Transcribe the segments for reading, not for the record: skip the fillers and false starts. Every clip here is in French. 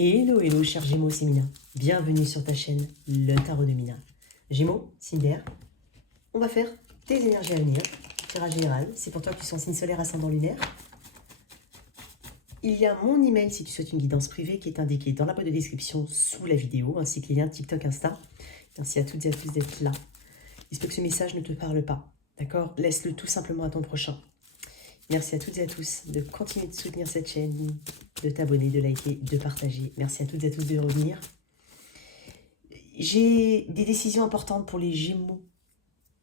Hello, hello, cher Gémeaux, c'est Mina. Bienvenue sur ta chaîne, le tarot de Mina. Gémeaux, signe d'air, on va faire tes énergies à venir. Tirage général, c'est pour toi qui sont signe solaire, ascendant lunaire. Il y a mon email si tu souhaites une guidance privée qui est indiqué dans la boîte de description sous la vidéo, ainsi que les liens TikTok, Insta. Merci à toutes et à tous d'être là. Il se peut que ce message ne te parle pas, d'accord? Laisse-le tout simplement à ton prochain. Merci à toutes et à tous de continuer de soutenir cette chaîne, de t'abonner, de liker, de partager. Merci à toutes et à tous de revenir. J'ai des décisions importantes pour les Gémeaux.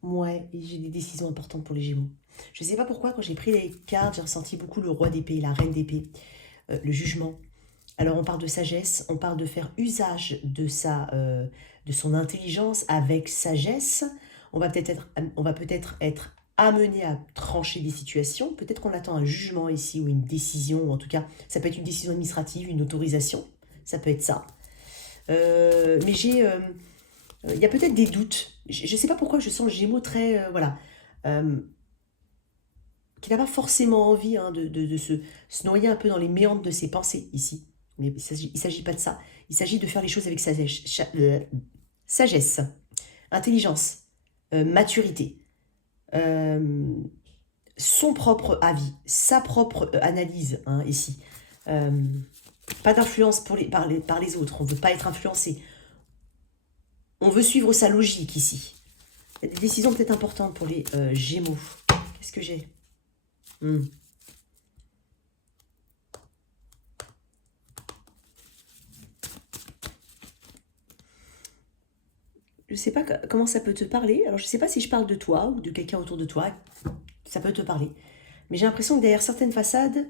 Ouais, j'ai des décisions importantes pour les Gémeaux. Je ne sais pas pourquoi, quand j'ai pris les cartes, j'ai ressenti beaucoup le roi d'épée, la reine d'épée, le jugement. Alors, on parle de sagesse, on parle de faire usage de son intelligence avec sagesse. On va peut-être être amené à trancher des situations. Peut-être qu'on attend un jugement ici ou une décision, ou en tout cas, ça peut être une décision administrative, une autorisation. Ça peut être ça. Mais il y a peut-être des doutes. Je ne sais pas pourquoi je sens le Gémeaux très, voilà, qui n'a pas forcément envie de se noyer un peu dans les méandres de ses pensées ici. Mais il ne s'agit pas de ça. Il s'agit de faire les choses avec sagesse, intelligence, maturité, son propre avis, sa propre analyse ici. Pas d'influence par les autres. On ne veut pas être influencé. On veut suivre sa logique ici. Il y a des décisions peut-être importantes pour les Gémeaux. Qu'est-ce que j'ai ? Je ne sais pas comment ça peut te parler. Alors, je ne sais pas si je parle de toi ou de quelqu'un autour de toi. Ça peut te parler. Mais j'ai l'impression que derrière certaines façades,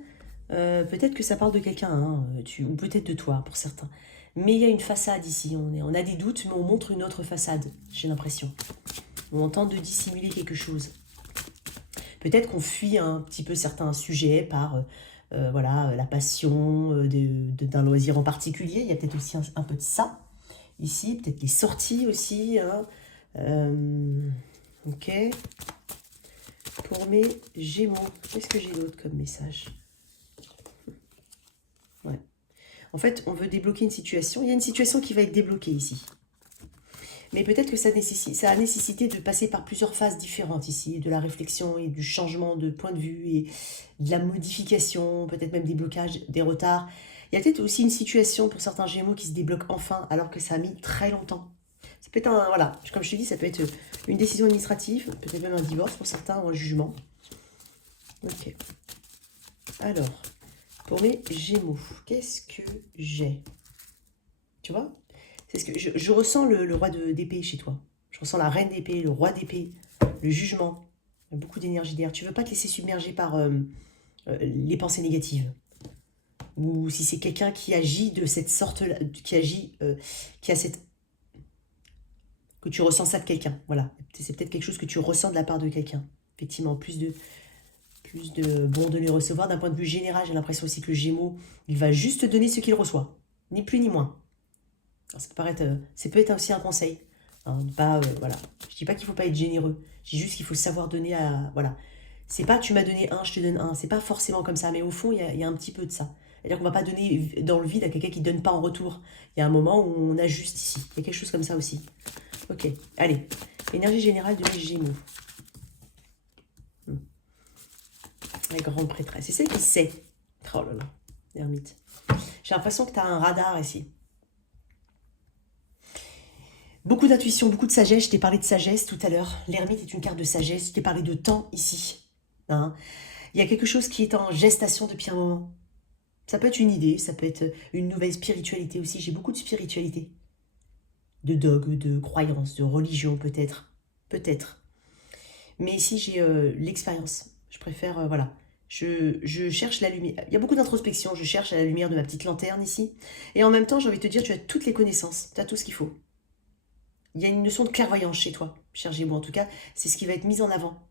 peut-être que ça parle de quelqu'un, ou peut-être de toi pour certains. Mais il y a une façade ici. On a des doutes, mais on montre une autre façade, j'ai l'impression. On tente de dissimuler quelque chose. Peut-être qu'on fuit un petit peu certains sujets par voilà, la passion d'un loisir en particulier. Il y a peut-être aussi un peu de ça. Ici, peut-être les sorties aussi. Ok. Pour mes Gémeaux, qu'est-ce que j'ai d'autre comme message? Ouais. En fait, on veut débloquer une situation. Il y a une situation qui va être débloquée ici. Mais peut-être que ça a nécessité de passer par plusieurs phases différentes ici, de la réflexion et du changement de point de vue et de la modification, peut-être même des blocages, des retards. Il y a peut-être aussi une situation pour certains Gémeaux qui se débloquent enfin, alors que ça a mis très longtemps. Ça peut être voilà, comme je te dis, ça peut être une décision administrative, peut-être même un divorce pour certains, ou un jugement. Ok. Alors, pour mes Gémeaux, qu'est-ce que j'ai? Tu vois? C'est ce que je ressens le roi d'épée chez toi. Je ressens la reine d'épée, le roi d'épée, le jugement. Il y a beaucoup d'énergie derrière. Tu ne veux pas te laisser submerger par les pensées négatives. Ou si c'est quelqu'un qui agit de cette sorte-là, qui a cette... que tu ressens ça de quelqu'un. Voilà. C'est peut-être quelque chose que tu ressens de la part de quelqu'un. Effectivement, plus de bon de les recevoir. D'un point de vue général, j'ai l'impression aussi que le Gémeaux, il va juste donner ce qu'il reçoit. Ni plus ni moins. Alors, ça peut être aussi un conseil. Voilà. Je dis pas qu'il ne faut pas être généreux. Je dis juste qu'il faut savoir donner à... Voilà. C'est pas tu m'as donné un, je te donne un. C'est pas forcément comme ça. Mais au fond, il y a un petit peu de ça. C'est-à-dire qu'on va pas donner dans le vide à quelqu'un qui ne donne pas en retour. Il y a un moment où on ajuste ici. Il y a quelque chose comme ça aussi. Ok, allez. Énergie générale de mes Gémeaux. La grande prêtresse. C'est celle qui sait. Oh là là, l'ermite. J'ai l'impression que tu as un radar ici. Beaucoup d'intuition, beaucoup de sagesse. Je t'ai parlé de sagesse tout à l'heure. L'ermite est une carte de sagesse. Je t'ai parlé de temps ici. Il y a quelque chose qui est en gestation depuis un moment. Ça peut être une idée, ça peut être une nouvelle spiritualité aussi. J'ai beaucoup de spiritualité. De dogmes, de croyances, de religion peut-être. Peut-être. Mais ici, j'ai l'expérience. Je préfère, voilà. Je cherche la lumière. Il y a beaucoup d'introspection. Je cherche à la lumière de ma petite lanterne ici. Et en même temps, j'ai envie de te dire, tu as toutes les connaissances. Tu as tout ce qu'il faut. Il y a une notion de clairvoyance chez toi, cher Gémeaux. En tout cas, c'est ce qui va être mis en avant.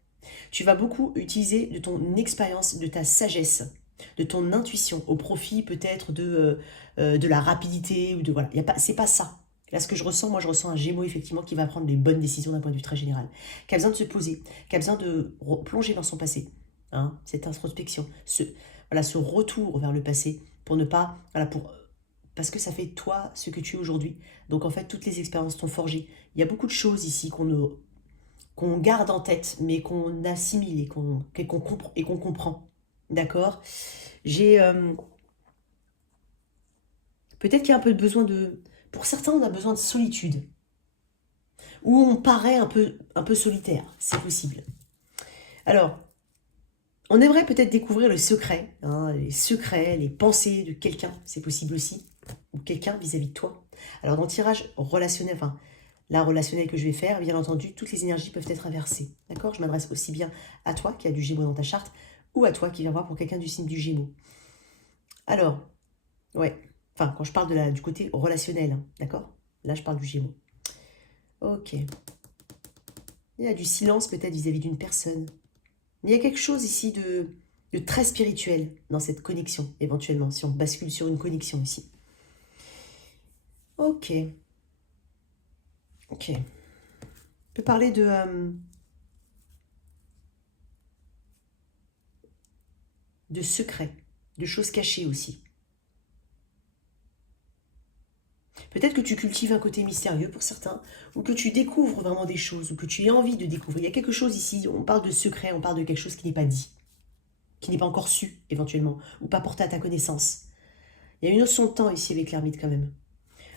Tu vas beaucoup utiliser de ton expérience, de ta sagesse, de ton intuition, au profit peut-être de la rapidité. Ou de voilà. C'est pas ça. Là, ce que je ressens, moi, je ressens un Gémeaux, effectivement, qui va prendre les bonnes décisions d'un point de vue très général. Qui a besoin de se poser, qui a besoin de plonger dans son passé. Cette introspection, ce retour vers le passé, pour ne pas... Voilà, pour parce que ça fait de toi ce que tu es aujourd'hui. Donc en fait, toutes les expériences t'ont forgé. Il y a beaucoup de choses ici qu'on garde en tête, mais qu'on assimile et qu'on comprend. D'accord. J'ai... peut-être qu'il y a un peu de besoin de... Pour certains, on a besoin de solitude. Ou on paraît un peu solitaire. C'est possible. Alors, on aimerait peut-être découvrir le secret, hein, les secrets, les pensées de quelqu'un, c'est possible aussi, ou quelqu'un vis-à-vis de toi. Alors dans le tirage relationnel, enfin la relationnelle que je vais faire, bien entendu, toutes les énergies peuvent être inversées. D'accord. Je m'adresse aussi bien à toi qui as du Gémeaux dans ta charte, ou à toi qui viens voir pour quelqu'un du signe du Gémeaux. Alors, ouais, enfin quand je parle du côté relationnel, hein, d'accord. Là je parle du Gémeaux. Ok. Il y a du silence peut-être vis-à-vis d'une personne. Mais il y a quelque chose ici de très spirituel dans cette connexion, éventuellement, si on bascule sur une connexion ici. Ok. Ok. On peut parler de secrets, de choses cachées aussi. Peut-être que tu cultives un côté mystérieux pour certains, ou que tu découvres vraiment des choses, ou que tu as envie de découvrir. Il y a quelque chose ici, on parle de secret, on parle de quelque chose qui n'est pas dit, qui n'est pas encore su, éventuellement, ou pas porté à ta connaissance. Il y a une notion de temps ici avec l'ermite quand même.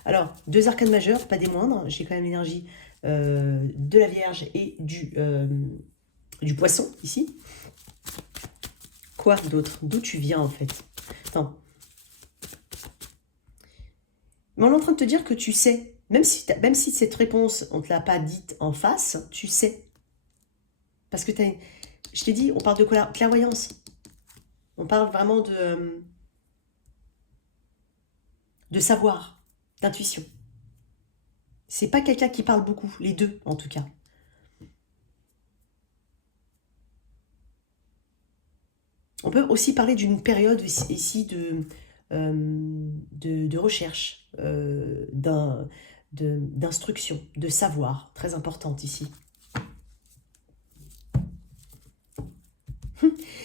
Alors, deux arcanes majeures, pas des moindres. J'ai quand même l'énergie de la Vierge et du Poisson, ici. Quoi d'autre? D'où tu viens, en fait? Attends. Mais on est en train de te dire que tu sais. Même si cette réponse, on ne te l'a pas dite en face, tu sais. Parce que je t'ai dit, on parle de clairvoyance. On parle vraiment de savoir, d'intuition. C'est pas quelqu'un qui parle beaucoup, les deux, en tout cas. On peut aussi parler d'une période ici de recherche, d'instruction, de savoir, très importante ici.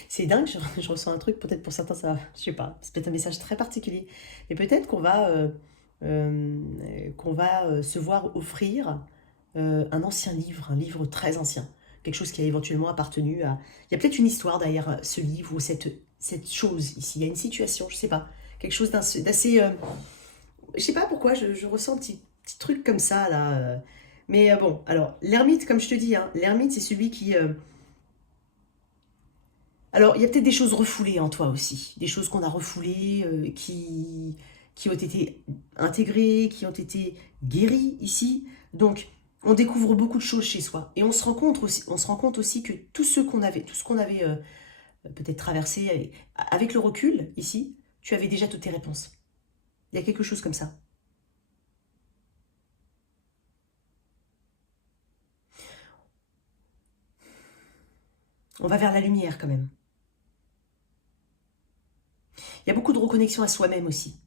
C'est dingue, je ressens un truc, peut-être pour certains, ça, je sais pas, c'est peut-être un message très particulier. Mais peut-être qu'on va, se voir offrir un ancien livre, un livre très ancien. Quelque chose qui a éventuellement appartenu à... Il y a peut-être une histoire derrière ce livre ou cette chose ici. Il y a une situation, je sais pas. Quelque chose d'assez... je sais pas pourquoi, je ressens un petit truc comme ça, là. Mais bon, alors, l'ermite, comme je te dis, hein, l'ermite, c'est celui qui... alors, il y a peut-être des choses refoulées en toi aussi. Des choses qu'on a refoulées, qui ont été intégrées, qui ont été guéries ici. Donc, on découvre beaucoup de choses chez soi. Et on se rend compte aussi que tout ce qu'on avait peut-être traversé avec le recul, ici, tu avais déjà toutes tes réponses. Il y a quelque chose comme ça. On va vers la lumière quand même. Il y a beaucoup de reconnexion à soi-même aussi.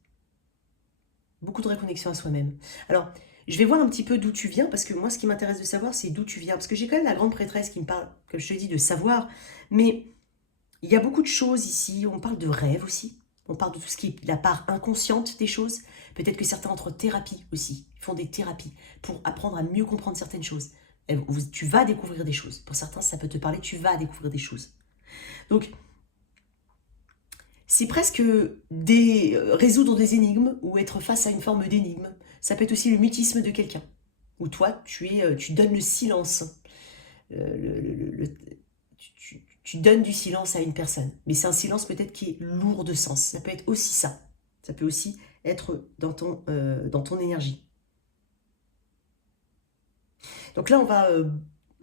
Beaucoup de reconnexion à soi-même. Alors, je vais voir un petit peu d'où tu viens, parce que moi, ce qui m'intéresse de savoir, c'est d'où tu viens. Parce que j'ai quand même la grande prêtresse qui me parle, comme je te dis, de savoir. Mais il y a beaucoup de choses ici. On parle de rêve aussi. On parle de tout ce qui est la part inconsciente des choses. Peut-être que certains entrent en thérapie aussi. Ils font des thérapies pour apprendre à mieux comprendre certaines choses. Tu vas découvrir des choses. Pour certains, ça peut te parler, tu vas découvrir des choses. Donc, c'est presque résoudre des énigmes ou être face à une forme d'énigme. Ça peut être aussi le mutisme de quelqu'un. Ou toi, tu donnes le silence. Tu donnes du silence à une personne. Mais c'est un silence peut-être qui est lourd de sens. Ça peut être aussi ça. Ça peut aussi être dans ton énergie. Donc là,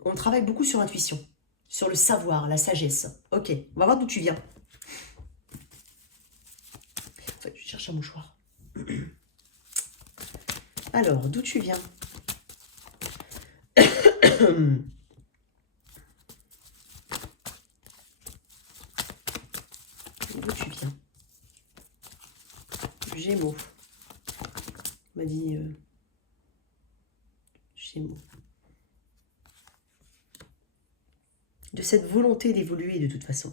on travaille beaucoup sur l'intuition, sur le savoir, la sagesse. Ok, on va voir d'où tu viens. En fait, je cherche un mouchoir. Alors, d'où tu viens? D'où tu viens? Gémeaux. On m'a dit Gémeaux. De cette volonté d'évoluer de toute façon.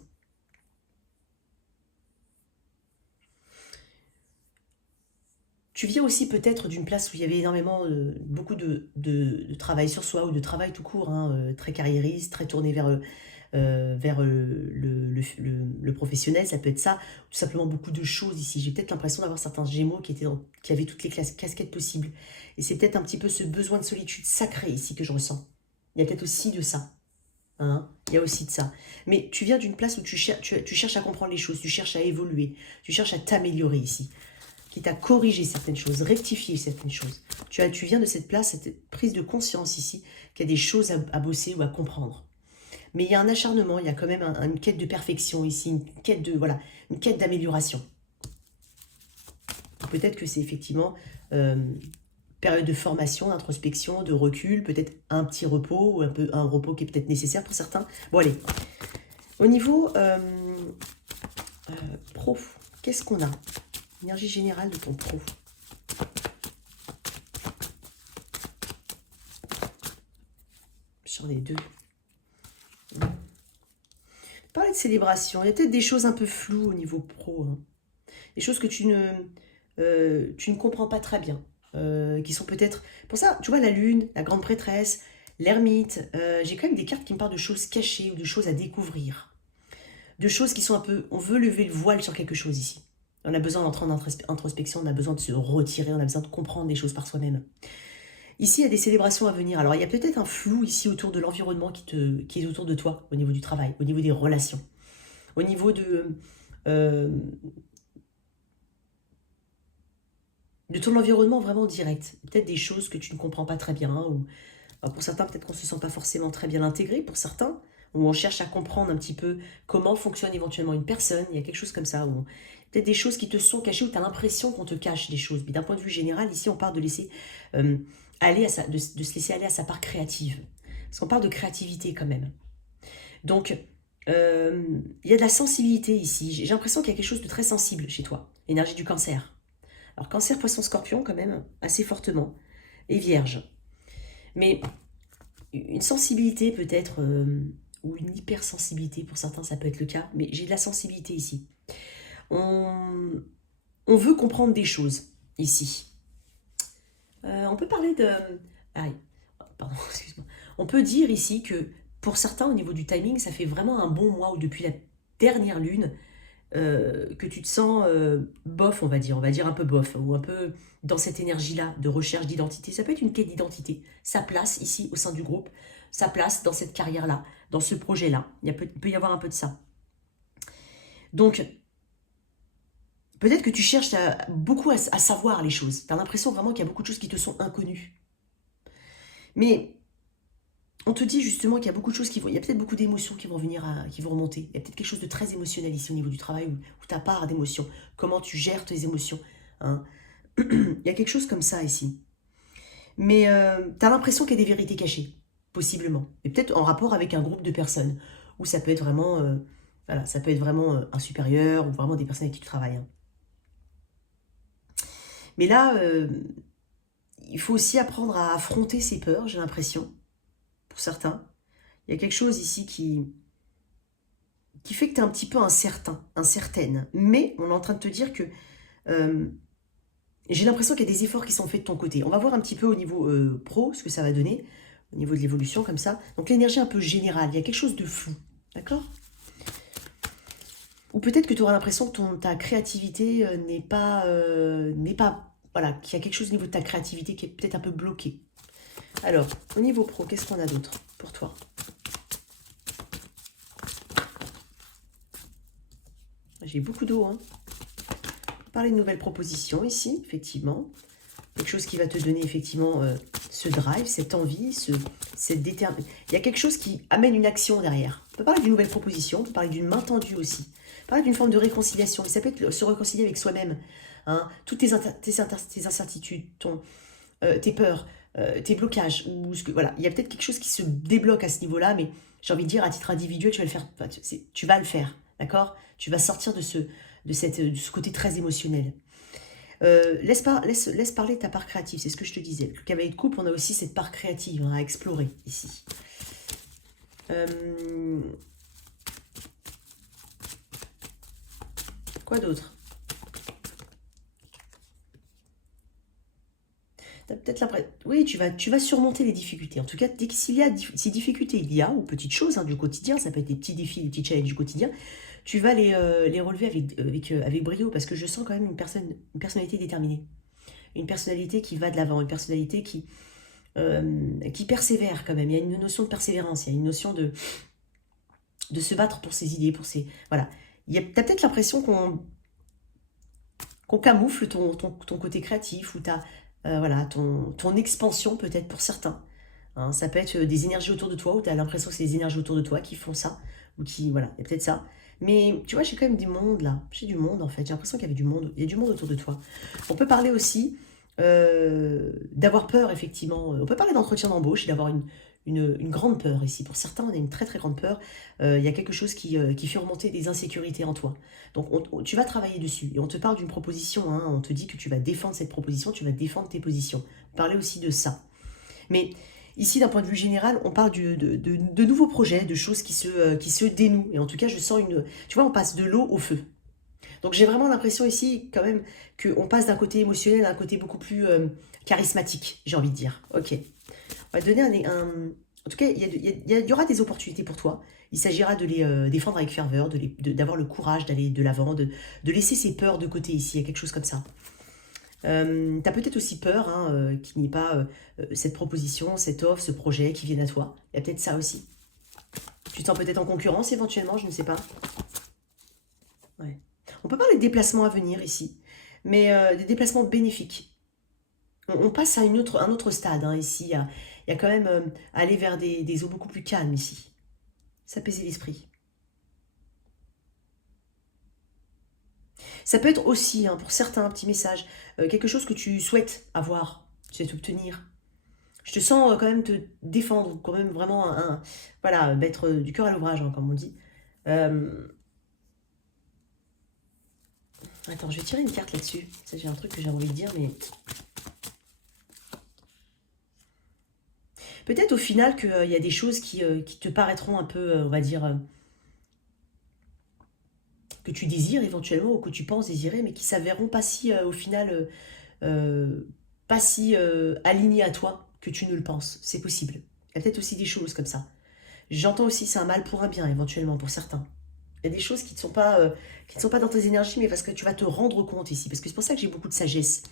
Tu viens aussi peut-être d'une place où il y avait énormément, beaucoup de travail sur soi ou de travail tout court, hein, très carriériste, très tourné vers le professionnel, ça peut être ça, tout simplement beaucoup de choses ici. J'ai peut-être l'impression d'avoir certains gémeaux qui avaient toutes les casquettes possibles. Et c'est peut-être un petit peu ce besoin de solitude sacrée ici que je ressens. Il y a peut-être aussi de ça. Hein, il y a aussi de ça. Mais tu viens d'une place où tu cherches à comprendre les choses, tu cherches à évoluer, tu cherches à t'améliorer ici, qui t'a corrigé certaines choses, rectifié certaines choses. Tu viens de cette place, cette prise de conscience ici, qu'il y a des choses à bosser ou à comprendre. Mais il y a un acharnement, il y a quand même une quête de perfection ici, une quête de voilà, une quête d'amélioration. Peut-être que c'est effectivement période de formation, d'introspection, de recul, peut-être un petit repos, ou un repos qui est peut-être nécessaire pour certains. Bon allez, au niveau pro, qu'est-ce qu'on a? Énergie générale de ton pro. J'en ai deux. Parler de célébration, il y a peut-être des choses un peu floues au niveau pro. Hein. Des choses que tu ne comprends pas très bien. Qui sont peut-être... Pour ça, tu vois, la lune, la grande prêtresse, l'ermite, j'ai quand même des cartes qui me parlent de choses cachées ou de choses à découvrir. De choses qui sont un peu... On veut lever le voile sur quelque chose ici. On a besoin d'entrer en introspection, on a besoin de se retirer, on a besoin de comprendre des choses par soi-même. Ici, il y a des célébrations à venir. Alors, il y a peut-être un flou ici autour de l'environnement qui est autour de toi, au niveau du travail, au niveau des relations, au niveau de ton environnement vraiment direct. Peut-être des choses que tu ne comprends pas très bien, ou pour certains, peut-être qu'on ne se sent pas forcément très bien intégré, pour certains, où on cherche à comprendre un petit peu comment fonctionne éventuellement une personne, il y a quelque chose comme ça, ou peut-être des choses qui te sont cachées, où tu as l'impression qu'on te cache des choses. Mais d'un point de vue général, ici, on parle de laisser aller à de se laisser aller à sa part créative. Parce qu'on parle de créativité quand même. Donc, il y a de la sensibilité ici. J'ai l'impression qu'il y a quelque chose de très sensible chez toi. Énergie du cancer. Alors, cancer, poisson, scorpion, quand même, assez fortement. Et vierge. Mais une sensibilité peut-être, ou une hypersensibilité, pour certains, ça peut être le cas. Mais j'ai de la sensibilité ici. On veut comprendre des choses ici. On peut parler de... pardon, excuse-moi. On peut dire ici que pour certains, au niveau du timing, ça fait vraiment un bon mois ou depuis la dernière lune, que tu te sens bof, on va dire un peu bof, ou un peu dans cette énergie-là de recherche d'identité. Ça peut être une quête d'identité, sa place ici au sein du groupe, sa place dans cette carrière-là, dans ce projet-là. Il peut y avoir un peu de ça. Donc, peut-être que tu cherches beaucoup à savoir les choses. Tu as l'impression vraiment qu'il y a beaucoup de choses qui te sont inconnues. Mais on te dit justement qu'il y a beaucoup de choses qui vont... Il y a peut-être beaucoup d'émotions qui vont venir, qui vont remonter. Il y a peut-être quelque chose de très émotionnel ici au niveau du travail, où tu as part d'émotions. Comment tu gères tes émotions. Hein. Il y a quelque chose comme ça ici. Mais tu as l'impression qu'il y a des vérités cachées, possiblement. Et peut-être en rapport avec un groupe de personnes, où ça peut être vraiment... voilà, ça peut être vraiment un supérieur, ou vraiment des personnes avec qui tu travailles. Hein. Mais là, il faut aussi apprendre à affronter ses peurs, j'ai l'impression, pour certains. Il y a quelque chose ici qui fait que tu es un petit peu incertaine. Mais on est en train de te dire que j'ai l'impression qu'il y a des efforts qui sont faits de ton côté. On va voir un petit peu au niveau pro ce que ça va donner, au niveau de l'évolution comme ça. Donc l'énergie un peu générale, il y a quelque chose de flou, d'accord? Ou peut-être que tu auras l'impression que ta créativité n'est pas... voilà, qu'il y a quelque chose au niveau de ta créativité qui est peut-être un peu bloqué. Alors, au niveau pro, qu'est-ce qu'on a d'autre pour toi? J'ai beaucoup d'eau, hein. Parler de nouvelles propositions ici, effectivement. Quelque chose qui va te donner effectivement ce drive, cette envie, cette détermination. Il y a quelque chose qui amène une action derrière. On peut parler d'une nouvelle proposition, on peut parler d'une main tendue aussi. Parler d'une forme de réconciliation. Et ça peut être se réconcilier avec soi-même. Hein. Toutes tes incertitudes, tes peurs, tes blocages. Voilà. Il y a peut-être quelque chose qui se débloque à ce niveau-là, mais j'ai envie de dire, à titre individuel, tu vas le faire. Enfin, tu vas le faire, d'accord? Tu vas sortir de ce côté très émotionnel. Laisse parler ta part créative, c'est ce que je te disais. Le cavalier de coupe, on a aussi cette part créative à explorer ici. Quoi d'autre? T'as peut-être l'impression... Oui, tu vas surmonter les difficultés. En tout cas, dès que s'il y a ces difficultés, il y a, ou petites choses du quotidien, ça peut être des petits défis, des petits challenges du quotidien, tu vas les relever avec brio, parce que je sens quand même une personnalité déterminée. Une personnalité qui va de l'avant, une personnalité qui persévère quand même. Il y a une notion de persévérance, il y a une notion de se battre pour ses idées, pour ses... Voilà. T'as peut-être l'impression qu'on camoufle ton côté créatif ou voilà, ton expansion peut-être pour certains. Hein, ça peut être des énergies autour de toi où tu as l'impression que c'est des énergies autour de toi qui font ça. Ou qui, voilà, il y a peut-être ça. Mais tu vois, j'ai quand même du monde là. J'ai du monde en fait. J'ai l'impression qu'il y avait du monde. Il y a du monde autour de toi. On peut parler aussi d'avoir peur, effectivement. On peut parler d'entretien d'embauche et d'avoir une grande peur ici. Pour certains, on a une très très grande peur. Il y a quelque chose qui fait remonter des insécurités en toi. Donc tu vas travailler dessus. Et on te parle d'une proposition. Hein, on te dit que tu vas défendre cette proposition, tu vas défendre tes positions. Parler aussi de ça. Mais ici, d'un point de vue général, on parle de nouveaux projets, de choses qui se dénouent. Et en tout cas, je sens une... Tu vois, on passe de l'eau au feu. Donc j'ai vraiment l'impression ici, quand même, qu'on passe d'un côté émotionnel à un côté beaucoup plus charismatique, j'ai envie de dire. Ok. On va donner en tout cas, il y aura des opportunités pour toi. Il s'agira de les défendre avec ferveur, d'avoir le courage d'aller de l'avant, de laisser ses peurs de côté ici. Il y a quelque chose comme ça. T'as peut-être aussi peur qu'il n'y ait pas cette proposition, cette offre, ce projet qui vienne à toi. Il y a peut-être ça aussi. Tu te sens peut-être en concurrence éventuellement, je ne sais pas. Ouais. On peut parler de déplacements à venir ici, mais des déplacements bénéfiques. On passe à un autre stade ici. Il y a quand même aller vers des eaux beaucoup plus calmes ici. S'apaiser l'esprit. Ça peut être aussi, pour certains, un petit message, quelque chose que tu souhaites avoir, tu souhaites obtenir. Je te sens quand même te défendre, quand même vraiment voilà, mettre du cœur à l'ouvrage, comme on dit. Euh, Attends, je vais tirer une carte là-dessus. Ça, j'ai un truc que j'ai envie de dire, mais... Peut-être au final qu'il y a des choses qui te paraîtront un peu, on va dire, que tu désires éventuellement, ou que tu penses désirer, mais qui s'avéreront pas si, au final, pas si alignées à toi que tu ne le penses. C'est possible. Il y a peut-être aussi des choses comme ça. J'entends aussi c'est un mal pour un bien, éventuellement, pour certains. Il y a des choses qui ne sont pas dans tes énergies, mais parce que tu vas te rendre compte ici. Parce que c'est pour ça que j'ai beaucoup de sagesse,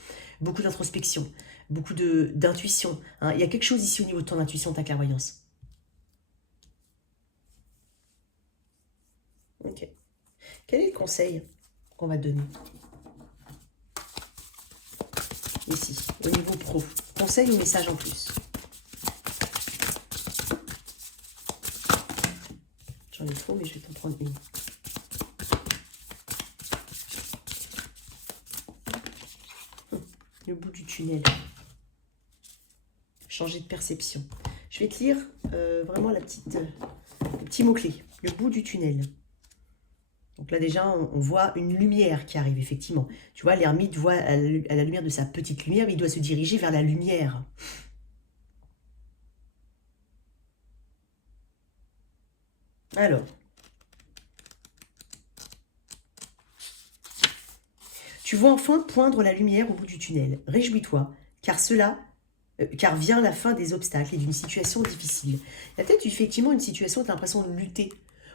beaucoup d'introspection, beaucoup d'intuition. Hein. Il y a quelque chose ici au niveau de ton intuition, ta clairvoyance. Ok. Quel est le conseil qu'on va te donner ici, au niveau pro? Conseil ou message en plus? J'en ai trop, mais je vais t'en prendre une. Le bout du tunnel. Changer de perception. Je vais te lire vraiment le petit mot-clé. Le bout du tunnel. Donc là déjà, on voit une lumière qui arrive, effectivement. Tu vois, l'ermite voit à la lumière de sa petite lumière, mais il doit se diriger vers la lumière. Alors. Tu vois enfin poindre la lumière au bout du tunnel. Réjouis-toi, car vient la fin des obstacles et d'une situation difficile. Il y a peut-être effectivement une situation où tu as l'impression de lutter.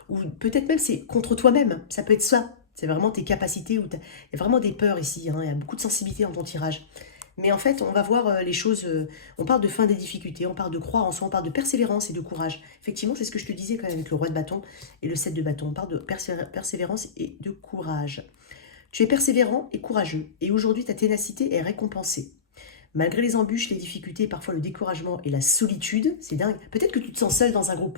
Ou peut-être même c'est contre toi-même. Ça peut être ça. C'est vraiment tes capacités. Il y a vraiment des peurs ici. Il y a beaucoup de sensibilité dans ton tirage. Mais en fait, on va voir les choses. On parle de fin des difficultés. On parle de croire en soi. On parle de persévérance et de courage. Effectivement, c'est ce que je te disais quand même avec le roi de bâton et le 7 de bâton. On parle de persévérance et de courage. Tu es persévérant et courageux. Et aujourd'hui, ta ténacité est récompensée. Malgré les embûches, les difficultés, parfois le découragement et la solitude, c'est dingue. Peut-être que tu te sens seul dans un groupe.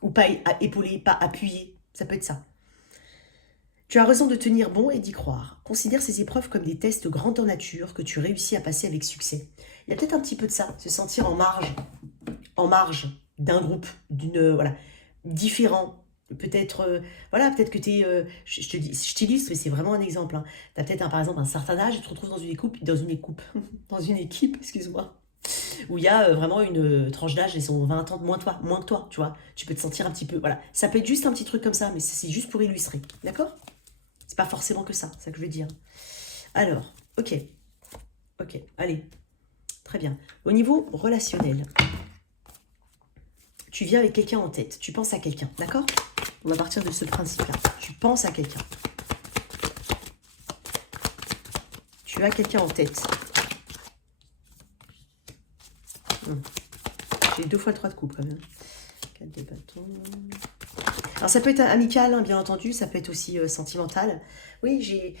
Ou pas épaulé, pas appuyé. Ça peut être ça. Tu as raison de tenir bon et d'y croire. Considère ces épreuves comme des tests grandeur nature que tu réussis à passer avec succès. Il y a peut-être un petit peu de ça, se sentir en marge d'un groupe, voilà, différent. Peut-être, voilà, peut-être que tu es, je t'illustre, mais c'est vraiment un exemple. Hein. Tu as peut-être, par exemple, un certain âge, tu te retrouves dans une équipe, excuse-moi, où il y a vraiment une tranche d'âge, ils ont 20 ans de moins que toi, tu vois. Tu peux te sentir un petit peu, voilà. Ça peut être juste un petit truc comme ça, mais c'est juste pour illustrer, d'accord? C'est pas forcément que ça, c'est ça que je veux dire. Alors, ok, allez. Très bien. Au niveau relationnel, tu viens avec quelqu'un en tête. Tu penses à quelqu'un, d'accord? On va partir de ce principe-là. Tu penses à quelqu'un. Tu as quelqu'un en tête. J'ai 2 fois le 3 de coupe quand même. 4 de bâton. Alors ça peut être amical, hein, bien entendu. Ça peut être aussi sentimental. Oui, j'ai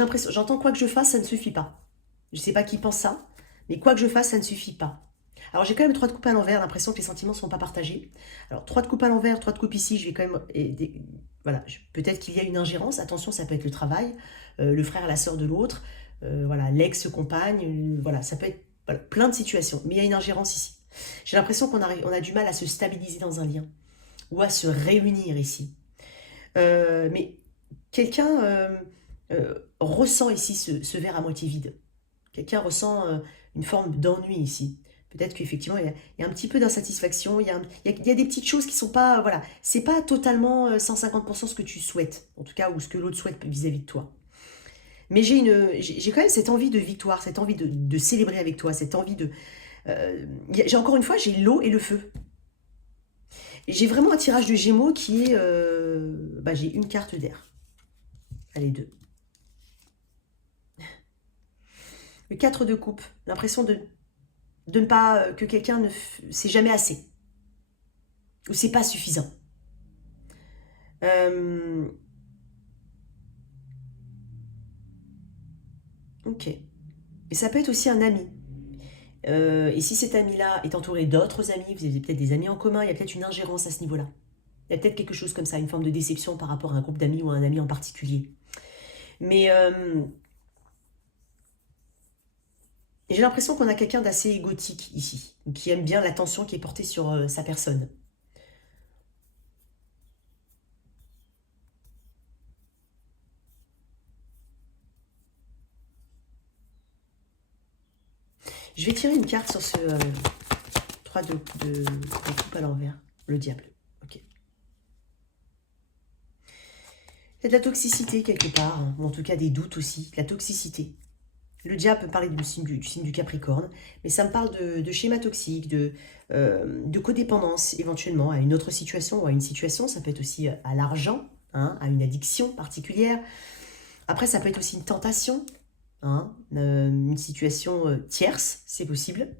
l'impression... J'entends quoi que je fasse, ça ne suffit pas. Je ne sais pas qui pense ça. Mais quoi que je fasse, ça ne suffit pas. Alors j'ai quand même 3 de coupe à l'envers, l'impression que les sentiments ne sont pas partagés. Alors 3 de coupe à l'envers, 3 de coupe ici, je vais quand même... voilà, peut-être qu'il y a une ingérence. Attention, ça peut être le travail, le frère, la sœur de l'autre, voilà, l'ex-compagne, voilà, ça peut être plein de situations. Mais il y a une ingérence ici. J'ai l'impression qu'on a du mal à se stabiliser dans un lien ou à se réunir ici. Mais quelqu'un ressent ici ce verre à moitié vide. Quelqu'un ressent une forme d'ennui ici. Peut-être qu'effectivement, il y a un petit peu d'insatisfaction, il y a des petites choses qui ne sont pas... Voilà, c'est pas totalement 150% ce que tu souhaites, en tout cas, ou ce que l'autre souhaite vis-à-vis de toi. Mais j'ai quand même cette envie de victoire, cette envie de célébrer avec toi, cette envie de... encore une fois, j'ai l'eau et le feu. Et j'ai vraiment un tirage de Gémeaux qui est... j'ai une carte d'air. Allez, 2. Le 4 de coupe, l'impression de ne pas... que quelqu'un ne... C'est jamais assez. Ou c'est pas suffisant. Ok. Et ça peut être aussi un ami. Et si cet ami-là est entouré d'autres amis, vous avez peut-être des amis en commun, il y a peut-être une ingérence à ce niveau-là. Il y a peut-être quelque chose comme ça, une forme de déception par rapport à un groupe d'amis ou à un ami en particulier. Mais j'ai l'impression qu'on a quelqu'un d'assez égotique ici, qui aime bien l'attention qui est portée sur sa personne. Je vais tirer une carte sur ce 3 de coupe à l'envers, le diable. Ok. Il y a de la toxicité quelque part, hein, ou en tout cas des doutes aussi, de la toxicité. Le diable peut parler du signe du Capricorne, mais ça me parle de schéma toxique, de codépendance éventuellement à une autre situation ou à une situation. Ça peut être aussi à l'argent, hein, à une addiction particulière. Après, ça peut être aussi une tentation, hein, une situation tierce, c'est possible.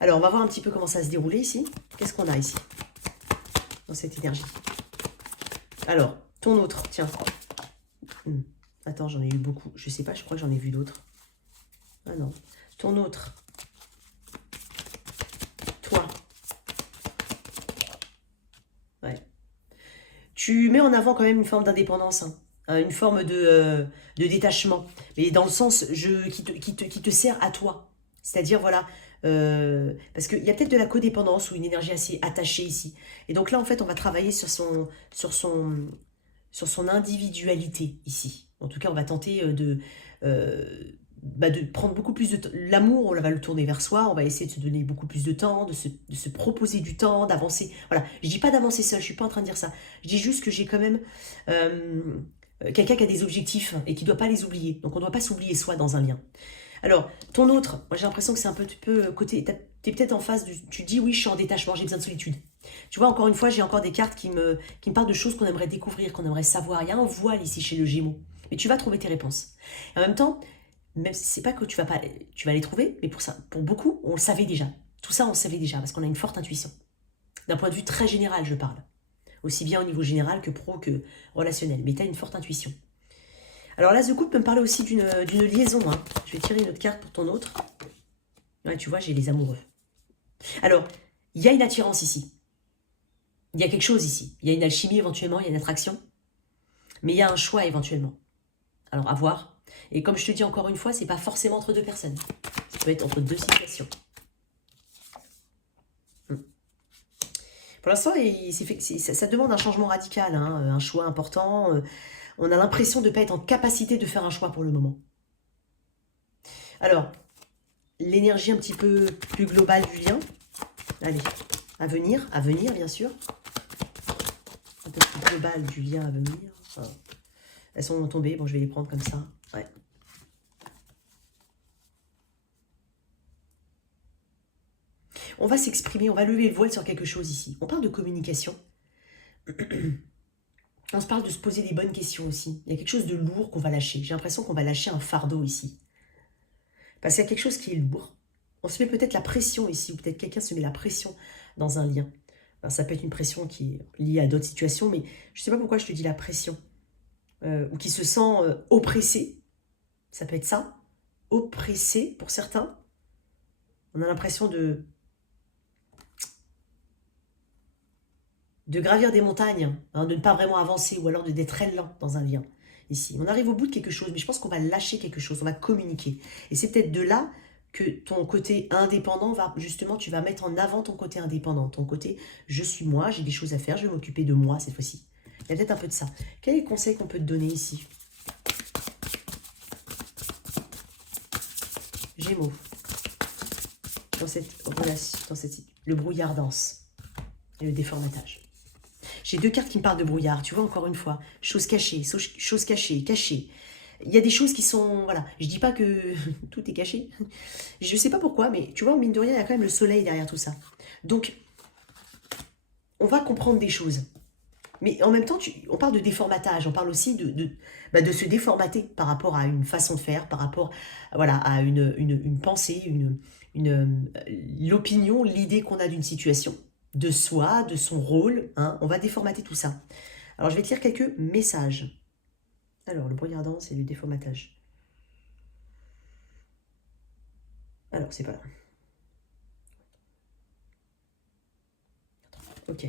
Alors, on va voir un petit peu comment ça se déroulait ici. Qu'est-ce qu'on a ici, dans cette énergie? Alors, ton autre, tiens. Attends, j'en ai eu beaucoup. Je sais pas, je crois que j'en ai vu d'autres. Ah non. Ton autre. Toi. Ouais. Tu mets en avant quand même une forme d'indépendance, hein, une forme de détachement. Mais dans le sens qui te sert à toi. C'est-à-dire, voilà, parce qu'il y a peut-être de la codépendance ou une énergie assez attachée ici. Et donc là, en fait, on va travailler sur son individualité ici. En tout cas, on va tenter de prendre beaucoup plus de temps. L'amour, on va le tourner vers soi, on va essayer de se donner beaucoup plus de temps, de se proposer du temps, d'avancer. Voilà, je dis pas d'avancer seul, je suis pas en train de dire ça. Je dis juste que j'ai quand même quelqu'un qui a des objectifs et qui doit pas les oublier. Donc on doit pas s'oublier soi dans un lien. Alors, ton autre, moi j'ai l'impression que c'est un peu côté... Tu es peut-être en face tu dis oui, je suis en détachement, j'ai besoin de solitude. Tu vois, encore une fois, j'ai encore des cartes qui me parlent de choses qu'on aimerait découvrir, qu'on aimerait savoir. Il y a un voile ici chez le Gémeaux. Mais tu vas trouver tes réponses. Et en même temps, même si c'est pas que tu vas les trouver, mais pour beaucoup, on le savait déjà. Tout ça, on le savait déjà, parce qu'on a une forte intuition. D'un point de vue très général, je parle. Aussi bien au niveau général que pro que relationnel. Mais tu as une forte intuition. Alors là, The Coupe peut me parler aussi d'une liaison. Hein. Je vais tirer une autre carte pour ton autre. Ouais, tu vois, j'ai les amoureux. Alors, il y a une attirance ici. Il y a quelque chose ici. Il y a une alchimie éventuellement, il y a une attraction. Mais il y a un choix éventuellement. Alors, à voir. Et comme je te dis encore une fois, c'est pas forcément entre deux personnes. Ça peut être entre deux situations. Pour l'instant, ça demande un changement radical, hein, un choix important. On a l'impression de ne pas être en capacité de faire un choix pour le moment. Alors, l'énergie un petit peu plus globale du lien. Allez, à venir bien sûr. Un peu plus globale du lien à venir. Enfin, elles sont tombées, bon je vais les prendre comme ça. Ouais. On va s'exprimer, on va lever le voile sur quelque chose ici. On parle de communication. On se parle de se poser des bonnes questions aussi. Il y a quelque chose de lourd qu'on va lâcher. J'ai l'impression qu'on va lâcher un fardeau ici. Parce qu'il y a quelque chose qui est lourd. On se met peut-être la pression ici, ou peut-être quelqu'un se met la pression dans un lien. Alors, ça peut être une pression qui est liée à d'autres situations, mais je ne sais pas pourquoi je te dis la pression. Ou qui se sent oppressé. Ça peut être ça. Oppressé pour certains. On a l'impression de gravir des montagnes, hein, de ne pas vraiment avancer, ou alors d'être très lent dans un lien. Ici, on arrive au bout de quelque chose, mais je pense qu'on va lâcher quelque chose, on va communiquer. Et c'est peut-être de là que ton côté indépendant va, justement, tu vas mettre en avant ton côté indépendant, ton côté je suis moi, j'ai des choses à faire, je vais m'occuper de moi cette fois-ci. Il y a peut-être un peu de ça. Quel est le conseil qu'on peut te donner ici? Gémeaux. Dans cette relation, le brouillard danse et le déformatage. J'ai deux cartes qui me parlent de brouillard, tu vois, encore une fois. Choses cachées, choses cachées, cachées. Il y a des choses qui sont... Voilà, je dis pas que tout est caché. Je sais pas pourquoi, mais tu vois, mine de rien, il y a quand même le soleil derrière tout ça. Donc, on va comprendre des choses. Mais en même temps, on parle de déformatage, on parle aussi de se déformater par rapport à une façon de faire, par rapport voilà, à une pensée, l'opinion, l'idée qu'on a d'une situation, de soi, de son rôle. Hein, on va déformater tout ça. Alors, je vais te lire quelques messages. Alors, le brouillard danse et le déformatage. Alors, c'est pas là. Ok.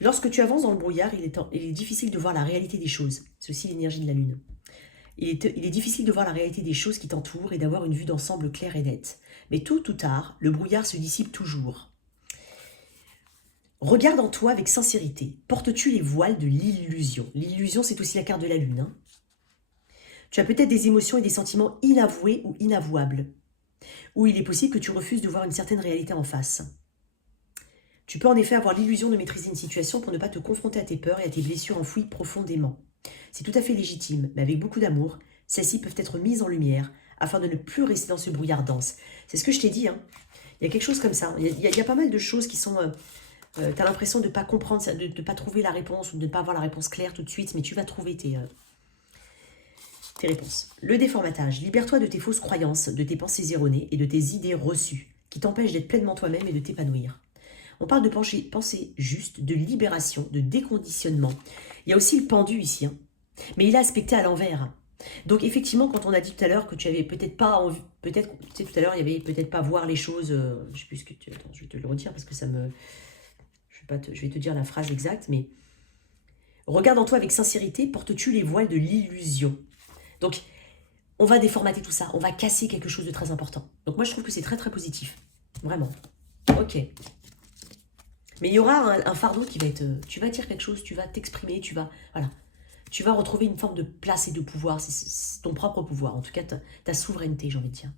Lorsque tu avances dans le brouillard, il est difficile de voir la réalité des choses. C'est aussi l'énergie de la Lune. Il est difficile de voir la réalité des choses qui t'entourent et d'avoir une vue d'ensemble claire et nette. Mais tôt ou tard, le brouillard se dissipe toujours. Regarde en toi avec sincérité. Portes-tu les voiles de l'illusion? L'illusion, c'est aussi la carte de la Lune. Hein. Tu as peut-être des émotions et des sentiments inavoués ou inavouables. Ou il est possible que tu refuses de voir une certaine réalité en face. Tu peux en effet avoir l'illusion de maîtriser une situation pour ne pas te confronter à tes peurs et à tes blessures enfouies profondément. C'est tout à fait légitime, mais avec beaucoup d'amour, celles-ci peuvent être mises en lumière afin de ne plus rester dans ce brouillard dense. C'est ce que je t'ai dit. Hein. Il y a quelque chose comme ça. Il y a pas mal de choses qui sont... tu as l'impression de ne pas comprendre, de ne pas trouver la réponse ou de ne pas avoir la réponse claire tout de suite, mais tu vas trouver tes réponses. Le déformatage. Libère-toi de tes fausses croyances, de tes pensées erronées et de tes idées reçues qui t'empêchent d'être pleinement toi-même et de t'épanouir. On parle de pensée juste, de libération, de déconditionnement. Il y a aussi le pendu ici, hein. Mais il est aspecté à l'envers. Donc effectivement, quand on a dit tout à l'heure que tu avais peut-être pas envie, peut-être, tu sais, tout à l'heure, il y avait peut-être pas voir les choses, je sais plus ce que tu... Attends, je vais te le redire parce que ça me... Je vais te dire la phrase exacte, mais... Regarde en toi avec sincérité, portes-tu les voiles de l'illusion? Donc, on va déformater tout ça, on va casser quelque chose de très important. Donc moi, je trouve que c'est très très positif. Vraiment. Ok. Mais il y aura un fardeau qui va être... Tu vas dire quelque chose, tu vas t'exprimer, tu vas... Voilà. Tu vas retrouver une forme de place et de pouvoir. C'est ton propre pouvoir. En tout cas, ta souveraineté, j'ai envie de dire.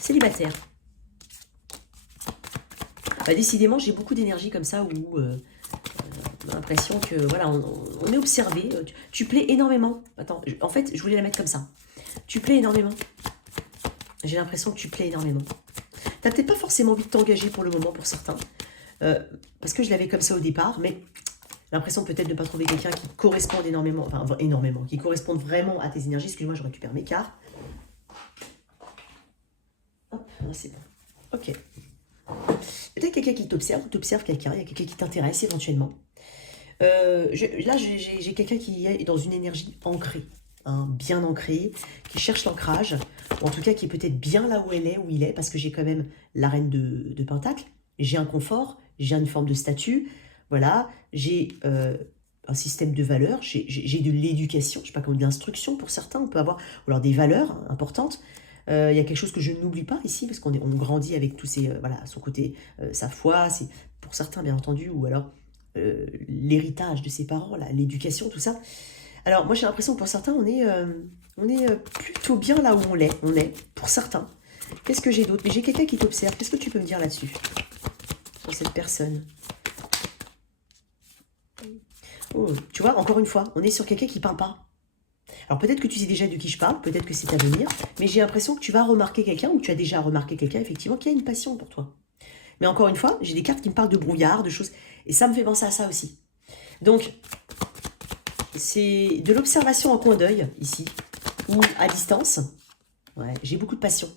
Célibataire. Bah, décidément, j'ai beaucoup d'énergie comme ça où... l'impression que, voilà, on est observé. Tu plais énormément. Attends, en fait, je voulais la mettre comme ça. Tu plais énormément. J'ai l'impression que tu plais énormément. T'as peut-être pas forcément envie de t'engager pour le moment, pour certains. Parce que je l'avais comme ça au départ, mais l'impression peut-être de ne pas trouver quelqu'un qui corresponde énormément, enfin énormément, qui corresponde vraiment à tes énergies. Excuse-moi, je récupère mes cartes. Hop, c'est bon. Ok. Peut-être quelqu'un qui t'observe, ou t'observe quelqu'un, il y a quelqu'un qui t'intéresse éventuellement. Là, j'ai quelqu'un qui est dans une énergie ancrée, hein, bien ancrée, qui cherche l'ancrage, ou en tout cas qui est peut-être bien là où elle est, où il est, parce que j'ai quand même la reine de Pentacle, j'ai un confort, j'ai une forme de statut, voilà, j'ai un système de valeurs, j'ai de l'éducation, je sais pas comment, de l'instruction pour certains, on peut avoir, ou alors des valeurs importantes. Il y a quelque chose que je n'oublie pas ici, parce qu'on grandit avec tous ces, voilà, son côté, sa foi, c'est pour certains bien entendu, ou alors l'héritage de ses parents, l'éducation, tout ça. Alors moi j'ai l'impression que pour certains on est plutôt bien là où on est, pour certains. Qu'est-ce que j'ai d'autre? Mais j'ai quelqu'un qui t'observe, qu'est-ce que tu peux me dire là-dessus? Sur cette personne. Oh, tu vois, encore une fois, on est sur quelqu'un qui ne peint pas. Alors peut-être que tu sais déjà de qui je parle, peut-être que c'est à venir, mais j'ai l'impression que tu vas remarquer quelqu'un, ou tu as déjà remarqué quelqu'un, effectivement, qui a une passion pour toi. Mais encore une fois, j'ai des cartes qui me parlent de brouillard, de choses, et ça me fait penser à ça aussi. Donc, c'est de l'observation en coin d'œil, ici, ou à distance. Ouais, j'ai beaucoup de passion.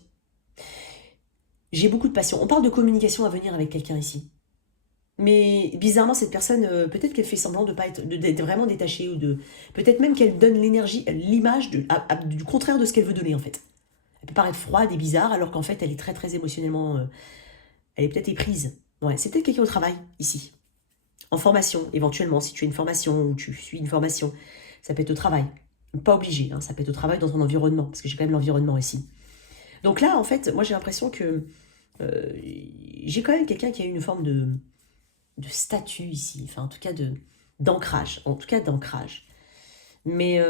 J'ai beaucoup de passion. On parle de communication à venir avec quelqu'un ici. Mais bizarrement, cette personne, peut-être qu'elle fait semblant de pas être, d'être vraiment détachée, ou de, peut-être même qu'elle donne l'énergie, l'image du contraire de ce qu'elle veut donner en fait. Elle peut paraître froide et bizarre, alors qu'en fait, elle est très très émotionnellement, elle est peut-être éprise. Ouais, c'est peut-être quelqu'un au travail ici, en formation, éventuellement, si tu as une formation ou tu suis une formation, ça peut être au travail. Pas obligé, hein, ça peut être au travail dans ton environnement, parce que j'ai quand même l'environnement ici. Donc là, en fait, moi j'ai l'impression que j'ai quand même quelqu'un qui a une forme de statut ici, enfin en tout cas d'ancrage, Mais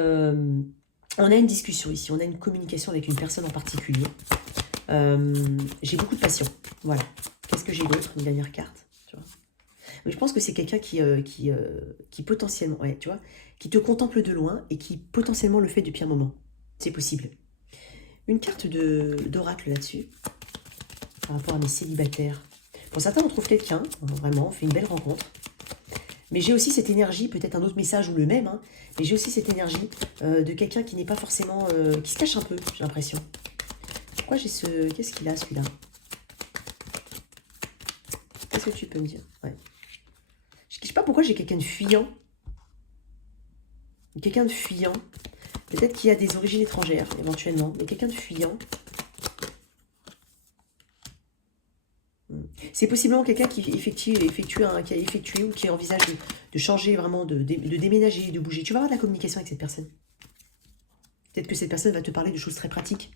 on a une discussion ici, on a une communication avec une personne en particulier. J'ai beaucoup de passion, voilà. Qu'est-ce que j'ai d'autre? Une dernière carte, tu vois. Mais je pense que c'est quelqu'un qui potentiellement, ouais, tu vois, qui te contemple de loin et qui potentiellement le fait depuis un moment. C'est possible. Une carte d'oracle là-dessus, par rapport à mes célibataires. Pour certains, on trouve quelqu'un, hein, vraiment, on fait une belle rencontre. Mais j'ai aussi cette énergie, peut-être un autre message ou le même, hein, mais j'ai aussi cette énergie de quelqu'un qui n'est pas forcément... qui se cache un peu, j'ai l'impression. Pourquoi j'ai ce... Qu'est-ce qu'il a, celui-là? Qu'est-ce que tu peux me dire? Ouais. Je ne sais pas pourquoi j'ai quelqu'un de fuyant. Quelqu'un de fuyant. Peut-être qu'il y a des origines étrangères, éventuellement. Mais quelqu'un de fuyant. C'est possiblement quelqu'un qui qui a effectué ou qui envisage de changer vraiment, de déménager, de bouger. Tu vas avoir de la communication avec cette personne. Peut-être que cette personne va te parler de choses très pratiques.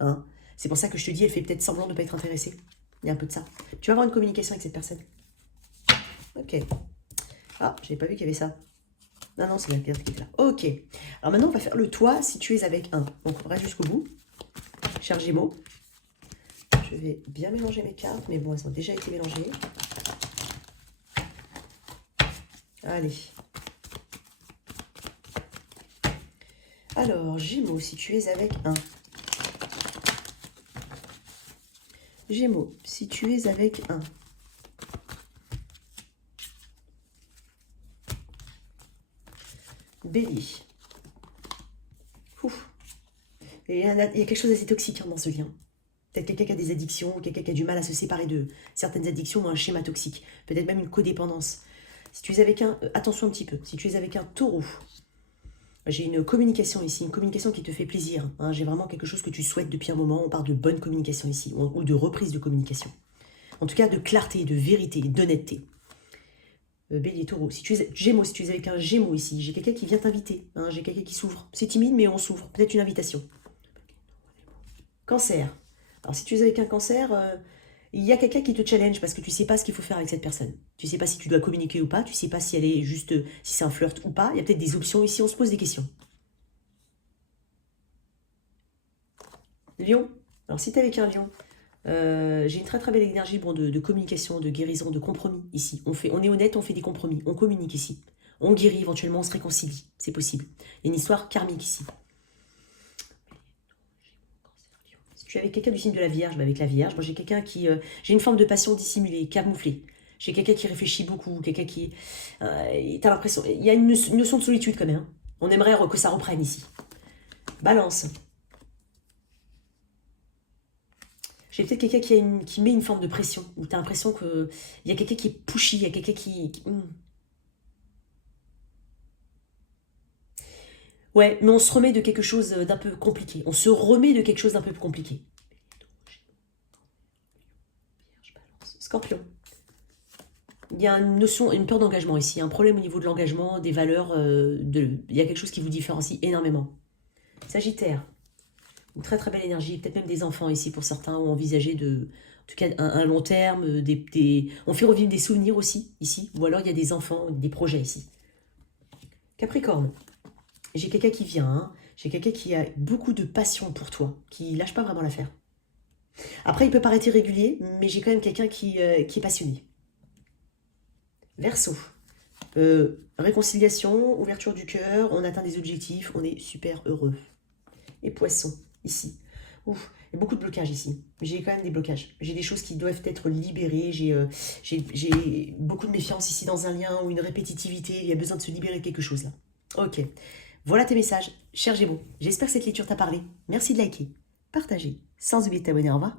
Hein. C'est pour ça que je te dis, elle fait peut-être semblant de ne pas être intéressée. Il y a un peu de ça. Tu vas avoir une communication avec cette personne. Ok. Ah, je n'avais pas vu qu'il y avait ça. Non, non, c'est la carte qui est là. Ok. Alors maintenant, on va faire le toit si tu es avec un. Donc, on reste jusqu'au bout. Cher Gémeaux. Je vais bien mélanger mes cartes, mais bon, elles ont déjà été mélangées. Allez. Alors, Gémeaux, si tu es avec un. Gémeaux, si tu es avec un. Bélier. Ouf. Et il y a quelque chose d'assez toxique hein, dans ce lien. Peut-être quelqu'un qui a des addictions, quelqu'un qui a du mal à se séparer de certaines addictions ou un schéma toxique. Peut-être même une codépendance. Si tu es avec un... attention un petit peu. Si tu es avec un taureau, j'ai une communication ici, une communication qui te fait plaisir. Hein, j'ai vraiment quelque chose que tu souhaites depuis un moment. On parle de bonne communication ici, ou de reprise de communication. En tout cas, de clarté, de vérité, d'honnêteté. Bélier, taureau. Si tu es Gémeaux, si tu es avec un Gémeaux ici, j'ai quelqu'un qui vient t'inviter. Hein, j'ai quelqu'un qui s'ouvre. C'est timide, mais on s'ouvre. Peut-être une invitation. Cancer. Alors, si tu es avec un cancer, il y a quelqu'un qui te challenge parce que tu ne sais pas ce qu'il faut faire avec cette personne. Tu ne sais pas si tu dois communiquer ou pas. Tu ne sais pas si elle est juste, si c'est un flirt ou pas. Il y a peut-être des options ici. On se pose des questions. Lion. Alors, si tu es avec un lion, j'ai une très très belle énergie bon, de communication, de guérison, de compromis ici. On est honnête, on fait des compromis. On communique ici. On guérit, éventuellement, on se réconcilie. C'est possible. Il y a une histoire karmique ici. Si tu es avec quelqu'un du signe de la Vierge, avec la Vierge, moi j'ai quelqu'un qui... j'ai une forme de passion dissimulée, camouflée. J'ai quelqu'un qui réfléchit beaucoup, quelqu'un qui... t'as l'impression... Il y a une notion de solitude quand même. Hein. On aimerait que ça reprenne ici. Balance. J'ai peut-être quelqu'un qui met une forme de pression, où tu as l'impression qu'il y a quelqu'un qui est pushy, il y a quelqu'un qui... Ouais, mais on se remet de quelque chose d'un peu compliqué. On se remet de quelque chose d'un peu plus compliqué. Scorpion. Il y a une notion, une peur d'engagement ici, un problème au niveau de l'engagement, des valeurs, il y a quelque chose qui vous différencie énormément. Sagittaire, une très très belle énergie, peut-être même des enfants ici pour certains, ou envisager en tout cas un long terme, on fait revivre des souvenirs aussi ici, ou alors il y a des enfants, des projets ici. Capricorne, j'ai quelqu'un qui vient, hein, j'ai quelqu'un qui a beaucoup de passion pour toi, qui lâche pas vraiment l'affaire. Après, il peut paraître irrégulier, mais j'ai quand même quelqu'un qui est passionné. Verseau. Réconciliation, ouverture du cœur, on atteint des objectifs, on est super heureux. Et Poisson, ici. Ouf, il y a beaucoup de blocages ici. J'ai quand même des blocages. J'ai des choses qui doivent être libérées. J'ai beaucoup de méfiance ici dans un lien ou une répétitivité. Il y a besoin de se libérer de quelque chose là. Ok. Voilà tes messages. Cher Gémeaux, j'espère que cette lecture t'a parlé. Merci de liker, partager, sans oublier de t'abonner. Au revoir.